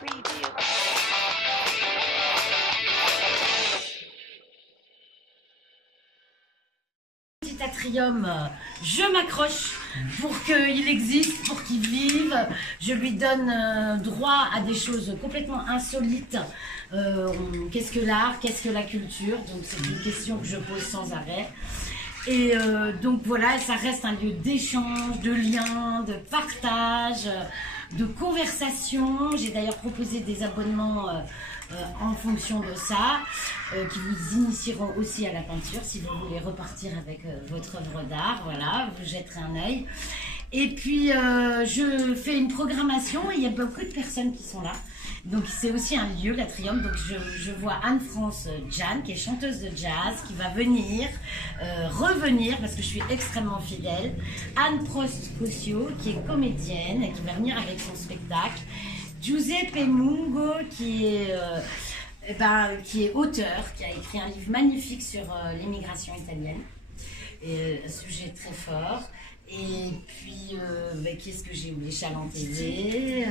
preview. Petit atrium, je m'accroche pour qu'il existe, pour qu'il vive. Je lui donne droit à des choses complètement insolites. Qu'est-ce que l'art, qu'est-ce que la culture? Donc c'est une question que je pose sans arrêt. Et donc voilà, ça reste un lieu d'échange, de lien, de partage, de conversation. J'ai d'ailleurs proposé des abonnements en fonction de ça, qui vous initieront aussi à la peinture si vous voulez repartir avec votre œuvre d'art. Voilà, vous jetterez un œil. Et puis je fais une programmation et il y a beaucoup de personnes qui sont là. Donc c'est aussi un lieu, l'Atrium. Donc je vois Anne-France Jan, qui est chanteuse de jazz, qui va venir, revenir, parce que je suis extrêmement fidèle. Anne Prost-Cosio, qui est comédienne, et qui va venir avec son spectacle. Giuseppe Mungo, qui est auteur, qui a écrit un livre magnifique sur l'immigration italienne. Et un sujet très fort. Et puis, qu'est-ce que j'ai oublié? Chalantévé.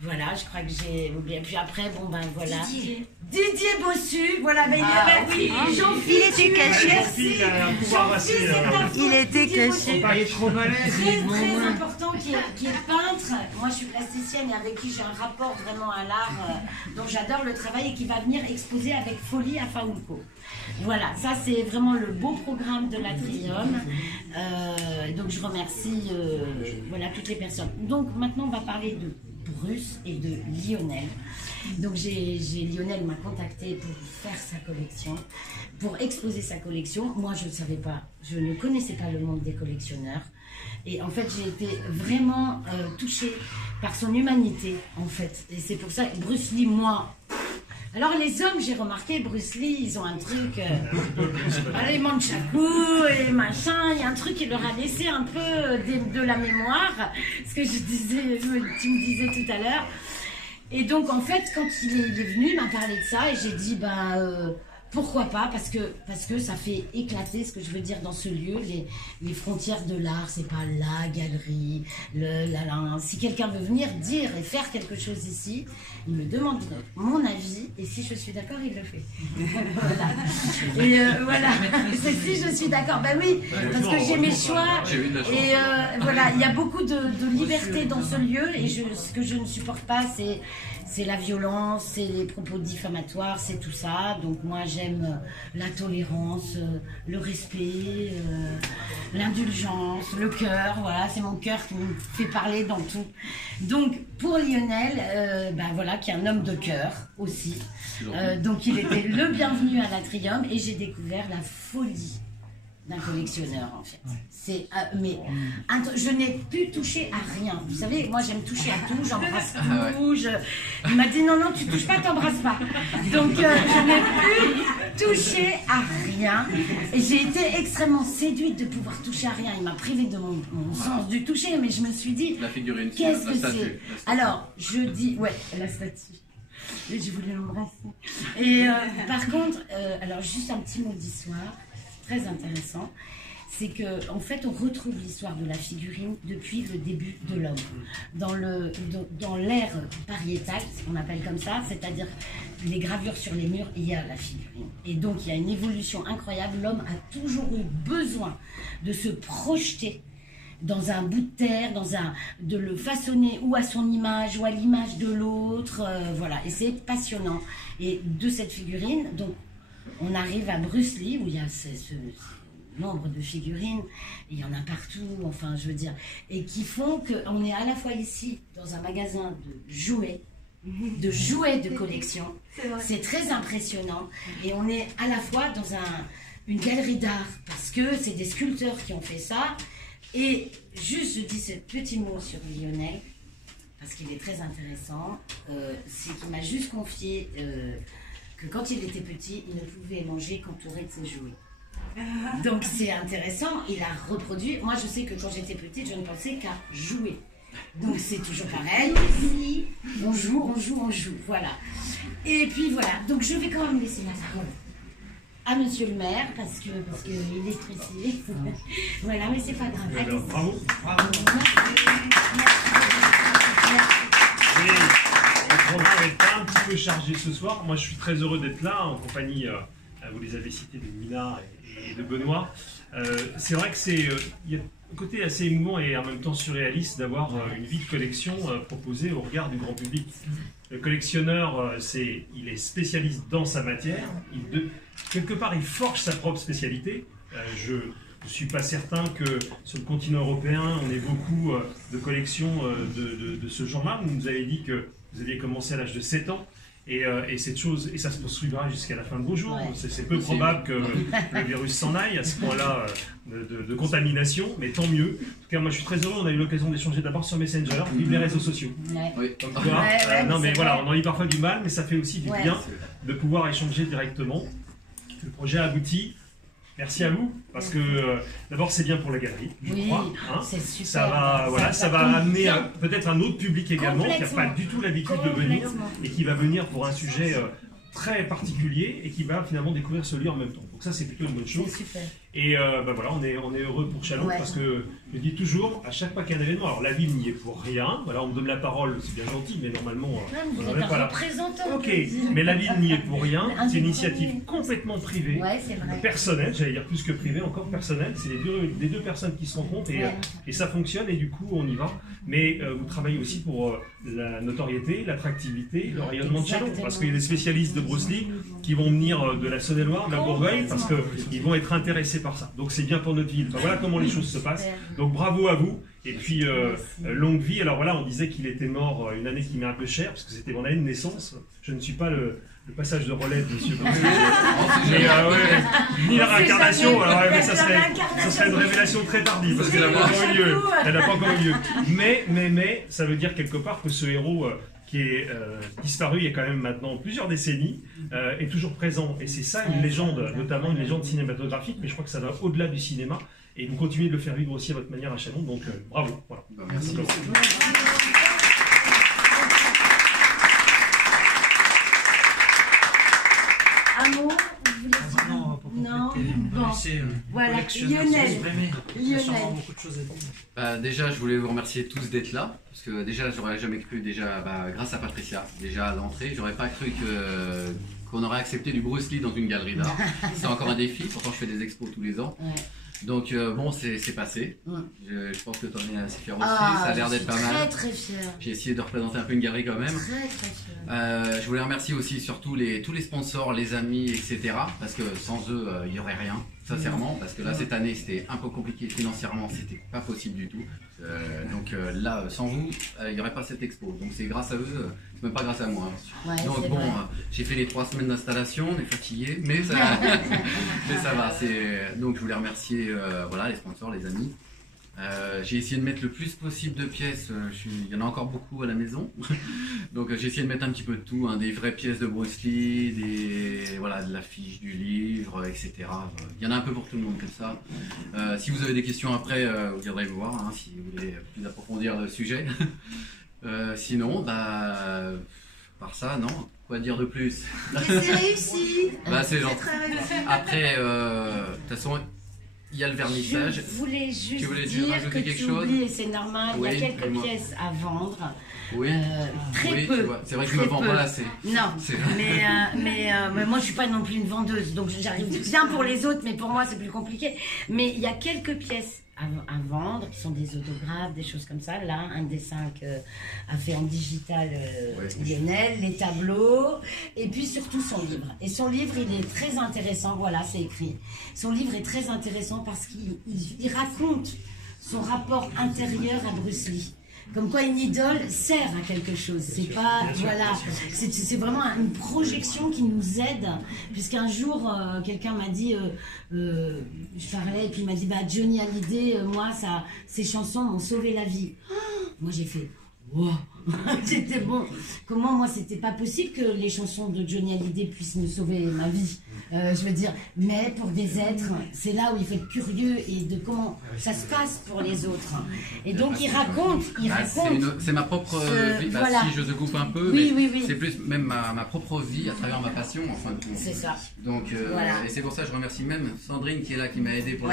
Voilà, je crois que j'ai oublié. Puis après, bon ben voilà. Didier Bossu, voilà, ben oui, il était caché. Merci. Il était caché. Très important, qui est peintre. Moi, je suis plasticienne et avec qui j'ai un rapport vraiment à l'art, dont j'adore le travail et qui va venir exposer avec folie à Faulco. Voilà, ça c'est vraiment le beau programme de l'Atrium. Donc je remercie voilà, toutes les personnes. Donc maintenant, on va parler de Bruce et de Lionel. Donc Lionel m'a contacté pour faire sa collection, pour exposer sa collection. Moi je ne savais pas, je ne connaissais pas le monde des collectionneurs. Et en fait j'ai été vraiment touchée par son humanité en fait. Et c'est pour ça que Bruce Lee, moi... Alors les hommes, j'ai remarqué, Bruce Lee, ils ont un truc, les manchaku et machin, il y a un truc qui leur a laissé un peu de la mémoire, ce que tu me disais tout à l'heure. Et donc en fait, quand il est venu, il m'a parlé de ça et j'ai dit, pourquoi pas, parce que ça fait éclater, ce que je veux dire, dans ce lieu, les frontières de l'art. C'est pas la galerie, si quelqu'un veut venir dire et faire quelque chose ici, il me demande mon avis, et si je suis d'accord, il le fait. Voilà. Et voilà, c'est si je suis d'accord, ben oui, parce que j'ai mes choix, et voilà, il y a beaucoup de liberté dans ce lieu, et ce que je ne supporte pas, c'est la violence, c'est les propos diffamatoires, c'est tout ça. Donc moi j'aime la tolérance, le respect, l'indulgence, le cœur. Voilà, c'est mon cœur qui me fait parler dans tout. Donc pour Lionel, voilà, qui est un homme de cœur aussi. Donc il était le bienvenu à l'Atrium et j'ai découvert la folie d'un collectionneur en fait. Je n'ai pu toucher à rien. Vous savez, moi j'aime toucher à tout, j'embrasse tout. Il m'a dit non, tu touches pas, t'embrasses pas. Donc je n'ai pu toucher à rien. Et j'ai été extrêmement séduite de pouvoir toucher à rien. Il m'a privé de mon sens du toucher, mais je me suis dit, qu'est-ce que c'est? Alors, je dis, ouais, la statue. Et je voulais l'embrasser. Et par contre, alors juste un petit mot d'histoire. Très intéressant, c'est que en fait on retrouve l'histoire de la figurine depuis le début de l'homme. Dans l'ère pariétale, on appelle comme ça, c'est-à-dire les gravures sur les murs, il y a la figurine. Et donc il y a une évolution incroyable. L'homme a toujours eu besoin de se projeter dans un bout de terre, de le façonner ou à son image ou à l'image de l'autre, voilà. Et c'est passionnant. Et de cette figurine, donc on arrive à Bruce Lee, où il y a ce nombre de figurines, et il y en a partout, enfin je veux dire, et qui font qu'on est à la fois ici dans un magasin de jouets de collection, c'est très impressionnant, et on est à la fois dans une galerie d'art, parce que c'est des sculpteurs qui ont fait ça, et juste je dis ce petit mot sur Lionel, parce qu'il est très intéressant, c'est qu'il m'a juste confié... que quand il était petit, il ne pouvait manger qu'entouré de ses jouets. Donc c'est intéressant, il a reproduit. Moi je sais que quand j'étais petite, je ne pensais qu'à jouer. Donc c'est toujours pareil. On joue, voilà. Et puis voilà, donc je vais quand même laisser la parole à monsieur le maire, parce qu'il est stressé. Voilà, mais c'est pas grave. Allez, bravo. Merci. peu chargé ce soir. Moi, je suis très heureux d'être là en compagnie, vous les avez cités, de Nina et de Benoît. C'est vrai que il y a un côté assez émouvant et en même temps surréaliste d'avoir une vie de collection proposée au regard du grand public. Le collectionneur, il est spécialiste dans sa matière. Quelque part, il forge sa propre spécialité. Je ne suis pas certain que sur le continent européen, on ait beaucoup de collections de ce genre-là. Vous nous avez dit que vous aviez commencé à l'âge de 7 ans. Et cette chose, et ça se poursuivra jusqu'à la fin de vos jours. Ouais. C'est peu probable que le virus s'en aille à ce point-là de contamination, mais tant mieux. En tout cas, moi je suis très heureux, on a eu l'occasion d'échanger d'abord sur Messenger, vive les réseaux sociaux. Ouais. Oui. Non mais voilà, on en dit parfois du mal, mais ça fait aussi du bien de pouvoir échanger directement. Le projet aboutit. Merci à vous, parce que d'abord c'est bien pour la galerie, je crois. Hein. C'est super. Ça va amener peut-être un autre public également qui n'a pas du tout l'habitude de venir et qui va venir pour un sujet très particulier et qui va finalement découvrir ce lieu en même temps. Donc ça c'est plutôt une bonne chose. Super. Et voilà, on est heureux pour Châlons parce que je dis toujours, à chaque fois qu'il y a un événement, alors la ville n'y est pour rien, voilà, on me donne la parole, c'est bien gentil, mais normalement on n'aurait pas la représentant. Ok, mais la ville n'y est pour rien, c'est une initiative complètement privée, personnelle, j'allais dire plus que privée, encore personnelle, c'est les deux personnes qui se rencontrent et ça fonctionne et du coup on y va. Mais vous travaillez aussi pour la notoriété, l'attractivité, le rayonnement de Châlons, parce qu'il y a des spécialistes de Bruce Lee qui vont venir de la Saône-et-Loire, de la Bourgogne, parce qu'ils vont être intéressés par ça. Donc c'est bien pour notre ville. Enfin, voilà comment les choses se passent. Donc bravo à vous. Et puis longue vie. Alors voilà, on disait qu'il était mort une année qui m'est un peu chère, parce que c'était mon année de naissance. Je ne suis pas le passage de relais de monsieur Bruce. Ni la réincarnation. Alors ça serait une révélation très tardive, parce qu'elle n'a pas encore eu lieu. Elle n'a pas encore eu lieu. Mais ça veut dire quelque part que ce héros qui est disparu il y a quand même maintenant plusieurs décennies, est toujours présent. Et c'est ça une légende, notamment une légende cinématographique, mais je crois que ça va au-delà du cinéma. Et vous continuez de le faire vivre aussi à votre manière à Châlons, donc bravo. Voilà. Merci. Amour, non, bon. Voilà, Lionel. Beaucoup de choses à dire. Déjà, je voulais vous remercier tous d'être là, parce que déjà, j'aurais jamais cru, grâce à Patricia, déjà à l'entrée, j'aurais pas cru qu'on aurait accepté du Bruce Lee dans une galerie d'art. C'est encore un défi, pourtant je fais des expos tous les ans. Ouais. Donc bon, c'est passé. Je pense que tu en es assez fier aussi, ça a l'air d'être pas mal. Très fier. J'ai essayé de représenter un peu une galerie quand même. Très fier. Je voulais remercier aussi surtout tous les sponsors, les amis, etc. Parce que sans eux, il n'y aurait rien, sincèrement. Parce que là, cette année, c'était un peu compliqué financièrement, c'était pas possible du tout. Donc là, sans vous, il n'y aurait pas cette expo. Donc c'est grâce à eux, c'est même pas grâce à moi. Hein. Ouais, donc bon, j'ai fait les 3 semaines d'installation, on est fatigué, mais ça va. Donc je voulais remercier les sponsors, les amis. J'ai essayé de mettre le plus possible de pièces, il y en a encore beaucoup à la maison, donc j'ai essayé de mettre un petit peu de tout, des vraies pièces de Bruce Lee, de l'affiche du livre, etc. Il y en a un peu pour tout le monde comme ça. Si vous avez des questions après, vous viendrez me voir, si vous voulez plus approfondir le sujet. Sinon, par ça, non, quoi dire de plus? C'est réussi. C'est gentil. Après, de toute façon, il y a le vernissage. Je voulais juste dire que tu oublies, c'est normal, il y a quelques pièces à vendre. Oui, très peu. C'est vrai que je me vends pas assez. Non, mais moi je suis pas non plus une vendeuse, donc j'arrive bien pour les autres, mais pour moi c'est plus compliqué. Mais il y a quelques pièces à vendre, qui sont des autographes, des choses comme ça. Là, un dessin qu'a fait en digital Lionel, les tableaux, et puis surtout son livre. Et son livre, il est très intéressant, voilà, c'est écrit. Son livre est très intéressant parce qu'il raconte son rapport intérieur à Bruce Lee. Comme quoi une idole sert à quelque chose, c'est pas, voilà, c'est vraiment une projection qui nous aide, puisqu'un jour, quelqu'un m'a dit, je parlais, et puis il m'a dit, Johnny Hallyday, moi, ses chansons m'ont sauvé la vie. Moi j'ai fait, wow, c'était bon, comment moi c'était pas possible que les chansons de Johnny Hallyday puissent me sauver ma vie. je veux dire, mais pour des êtres, c'est là où il faut être curieux et de comment ça se passe pour les autres. Et donc il raconte. C'est ma propre vie, voilà. Si je te coupe un peu, oui, mais oui. c'est plus même ma propre vie à travers ma passion en fin de compte. C'est ça. Donc, voilà. Et c'est pour ça que je remercie même Sandrine qui est là, qui m'a aidé pour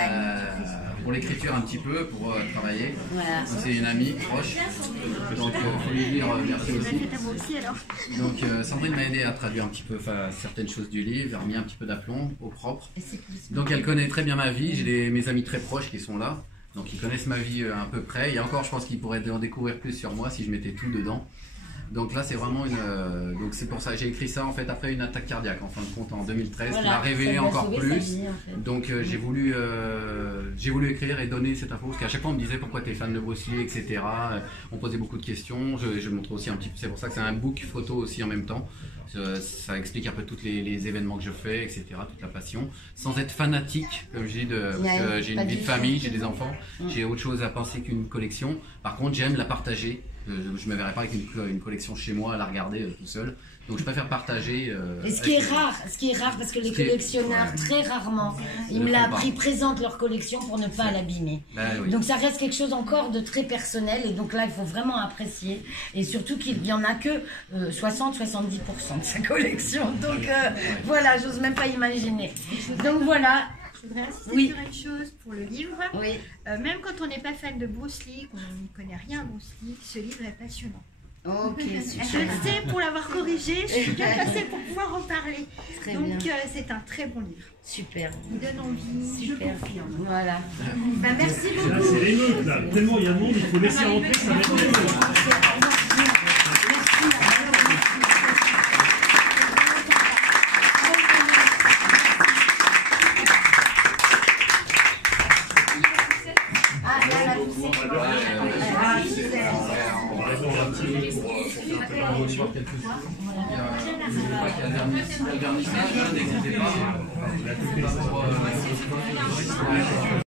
l'écriture un petit peu, pour travailler. Voilà. C'est une amie proche, donc il faut lui dire merci aussi. Donc Sandrine m'a aidé à traduire un petit peu certaines choses du livre, a remis un petit peu d'aplomb au propre. Donc elle connaît très bien ma vie, j'ai mes amis très proches qui sont là, donc ils connaissent ma vie à peu près. Et encore, je pense qu'ils pourraient en découvrir plus sur moi si je mettais tout dedans. Donc là, c'est vraiment une. Donc c'est pour ça que j'ai écrit ça en fait après une attaque cardiaque en fin de compte en 2013, voilà, qui m'a révélé encore plus. Vie, en fait. Donc j'ai voulu écrire et donner cette info parce qu'à chaque fois on me disait pourquoi tu es fan de Bruce Lee, etc. On posait beaucoup de questions. Je montrais aussi un petit peu. C'est pour ça que c'est un book photo aussi en même temps. Ça explique un peu tous les événements que je fais, etc. Toute la passion, sans être fanatique, comme je dis, parce que j'ai une vie de famille, j'ai des enfants, j'ai autre chose à penser qu'une collection. Par contre, j'aime la partager. Je ne me verrais pas avec une collection chez moi à la regarder tout seul. Donc je préfère partager. Et ce qui est rare, parce que les collectionneurs, très rarement, il me l'a appris, présentent leur collection pour ne pas l'abîmer. Oui. Donc ça reste quelque chose encore de très personnel, et donc là il faut vraiment apprécier. Et surtout qu'il n'y en a que 60-70% de sa collection. Donc voilà, j'ose même pas imaginer. Donc voilà. Je voudrais insister sur une chose pour le livre. Oui. Même quand on n'est pas fan de Bruce Lee, qu'on ne connaît rien à Bruce Lee, ce livre est passionnant. Ok, super. Je le sais pour l'avoir corrigé, je suis bien placée pour pouvoir en parler. Donc c'est un très bon livre. Super. Il donne envie, Super. je confirme. Voilà. Bah, merci beaucoup. Là, c'est l'émeute, là. Tellement il y a de monde, il faut laisser rentrer, ça va être l'émeute. On va voir quelques choses. Il y a le vernissage, n'hésitez pas.